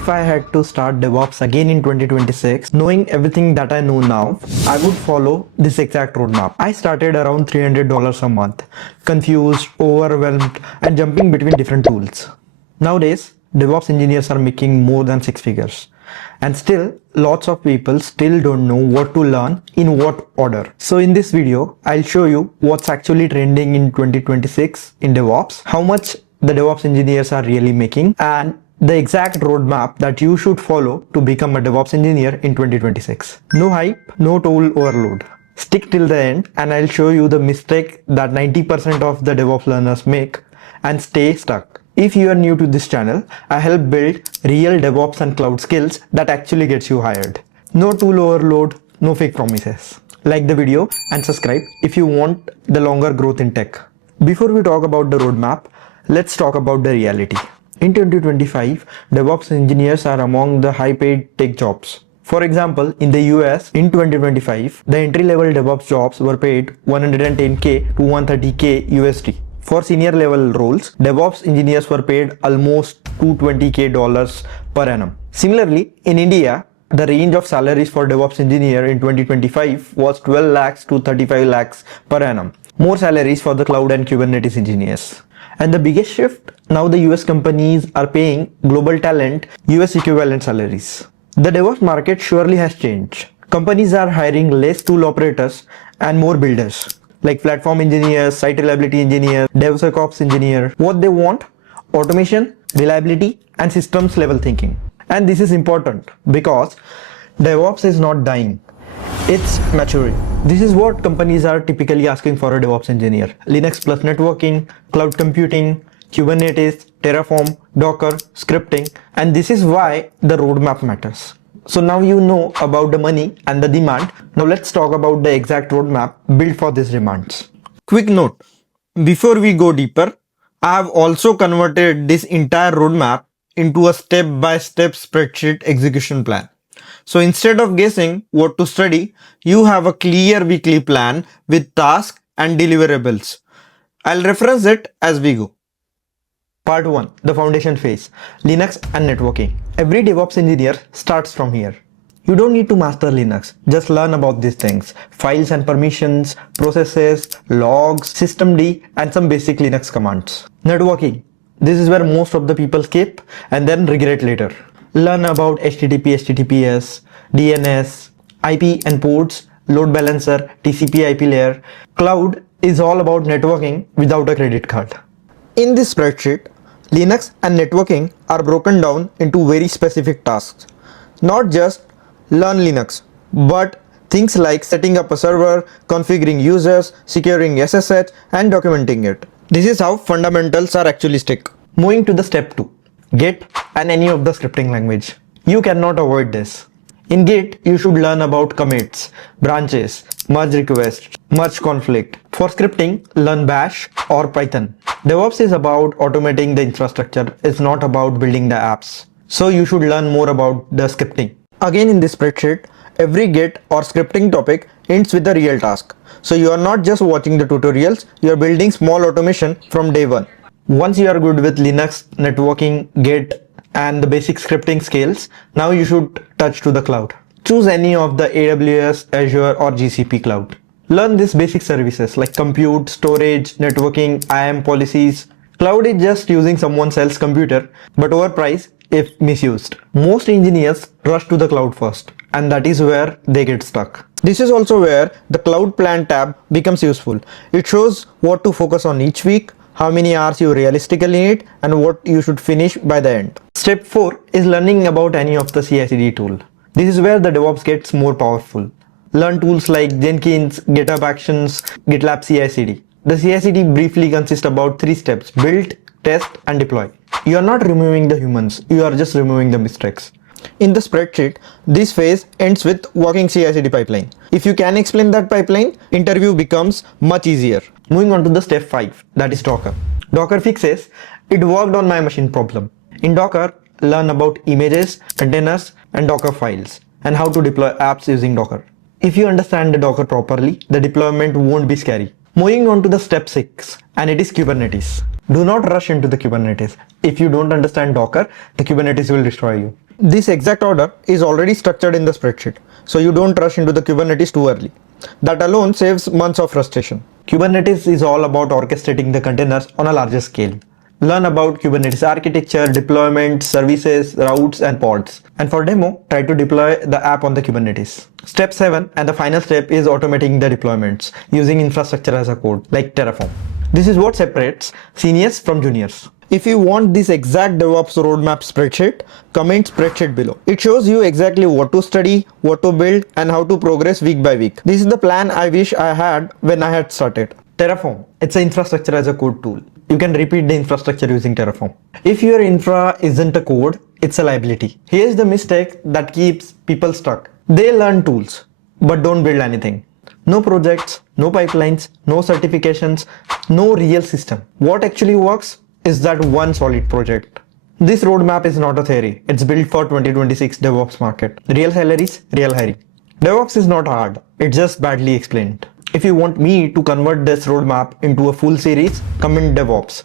If I had to start DevOps again in 2026, knowing everything that I know now, I would follow this exact roadmap. I started around $300 a month, confused, overwhelmed, and jumping between different tools. Nowadays, DevOps engineers are making more than six figures. And still, lots of people still don't know what to learn in what order. So in this video, I'll show you what's actually trending in 2026 in DevOps, how much the DevOps engineers are really making, and the exact roadmap that you should follow to become a DevOps engineer in 2026. No hype, no tool overload. Stick till the end and I'll show you the mistake that 90% of the DevOps learners make and stay stuck. If you are new to this channel, I help build real DevOps and cloud skills that actually gets you hired. No tool overload, no fake promises. Like the video and subscribe if you want the longer growth in tech. Before we talk about the roadmap, let's talk about the reality. In 2025, DevOps engineers are among the high-paid tech jobs. For example, in the US, in 2025, the entry-level DevOps jobs were paid $110K to $130K USD. For senior level roles, DevOps engineers were paid almost $220K per annum. Similarly, in India, the range of salaries for DevOps engineer in 2025 was 12 lakhs to 35 lakhs per annum. More salaries for the cloud and Kubernetes engineers. And the biggest shift, now the US companies are paying global talent US equivalent salaries. The DevOps market surely has changed. Companies are hiring less tool operators and more builders, like platform engineers, site reliability engineers, DevSecOps engineers. What they want? Automation, reliability, and systems level thinking. And this is important because DevOps is not dying. It's maturing. This is what companies are typically asking for a DevOps engineer. Linux plus networking, cloud computing, Kubernetes, Terraform, Docker, scripting, and this is why the roadmap matters. So now you know about the money and the demand. Now let's talk about the exact roadmap built for these demands. Quick note, before we go deeper, I have also converted this entire roadmap into a step-by-step spreadsheet execution plan. So instead of guessing what to study, you have a clear weekly plan with tasks and deliverables. I'll reference it as we go. Part 1. The foundation phase. Linux and networking. Every DevOps engineer starts from here. You don't need to master Linux. Just learn about these things. Files and permissions, processes, logs, systemd, and some basic Linux commands. Networking. This is where most of the people skip and then regret later. Learn about HTTP, HTTPS, DNS, IP and ports, load balancer, TCP IP layer. Cloud is all about networking without a credit card. In this spreadsheet, Linux and networking are broken down into very specific tasks. Not just learn Linux, but things like setting up a server, configuring users, securing SSH, and documenting it. This is how fundamentals are actually stick. Moving to the step 2. Git and any of the scripting language. You cannot avoid this. In Git, you should learn about commits, branches, merge requests, merge conflict. For scripting, learn Bash or Python. DevOps is about automating the infrastructure. It's not about building the apps. So you should learn more about the scripting. Again in this spreadsheet, every Git or scripting topic ends with a real task. So you are not just watching the tutorials, you are building small automation from day one. Once you are good with Linux, networking, Git, and the basic scripting skills, now you should touch to the cloud. Choose any of the AWS, Azure, or GCP cloud. Learn these basic services like compute, storage, networking, IAM policies. Cloud is just using someone else's computer, but overpriced if misused. Most engineers rush to the cloud first, and that is where they get stuck. This is also where the Cloud Plan tab becomes useful. It shows what to focus on each week, how many hours you realistically need, and what you should finish by the end. Step 4 is learning about any of the CICD tool. This is where the DevOps gets more powerful. Learn tools like Jenkins, GitHub Actions, GitLab CICD. The CICD briefly consists about 3 steps: build, test, and deploy. You are not removing the humans, you are just removing the mistakes. In the spreadsheet, this phase ends with working CICD pipeline. If you can explain that pipeline, interview becomes much easier. Moving on to the step 5, that is Docker. Docker fixes, it worked on my machine problem. In Docker, learn about images, containers, and Docker files, and how to deploy apps using Docker. If you understand the Docker properly, the deployment won't be scary. Moving on to the step 6, and it is Kubernetes. Do not rush into the Kubernetes. If you don't understand Docker, the Kubernetes will destroy you. This exact order is already structured in the spreadsheet, so you don't rush into the Kubernetes too early. That alone saves months of frustration. Kubernetes is all about orchestrating the containers on a larger scale. Learn about Kubernetes architecture, deployment, services, routes, and pods. And for demo, try to deploy the app on the Kubernetes. Step 7 and the final step is automating the deployments using infrastructure as a code like Terraform. This is what separates seniors from juniors. If you want this exact DevOps roadmap spreadsheet, comment spreadsheet below. It shows you exactly what to study, what to build, and how to progress week by week. This is the plan I wish I had when I had started. Terraform, it's an infrastructure as a code tool. You can repeat the infrastructure using Terraform. If your infra isn't a code, it's a liability. Here's the mistake that keeps people stuck. They learn tools, but don't build anything. No projects, no pipelines, no certifications, no real system. What actually works is that one solid project. This roadmap is not a theory. It's built for 2026 DevOps market. Real salaries, real hiring. DevOps is not hard. It's just badly explained. If you want me to convert this roadmap into a full series, comment DevOps.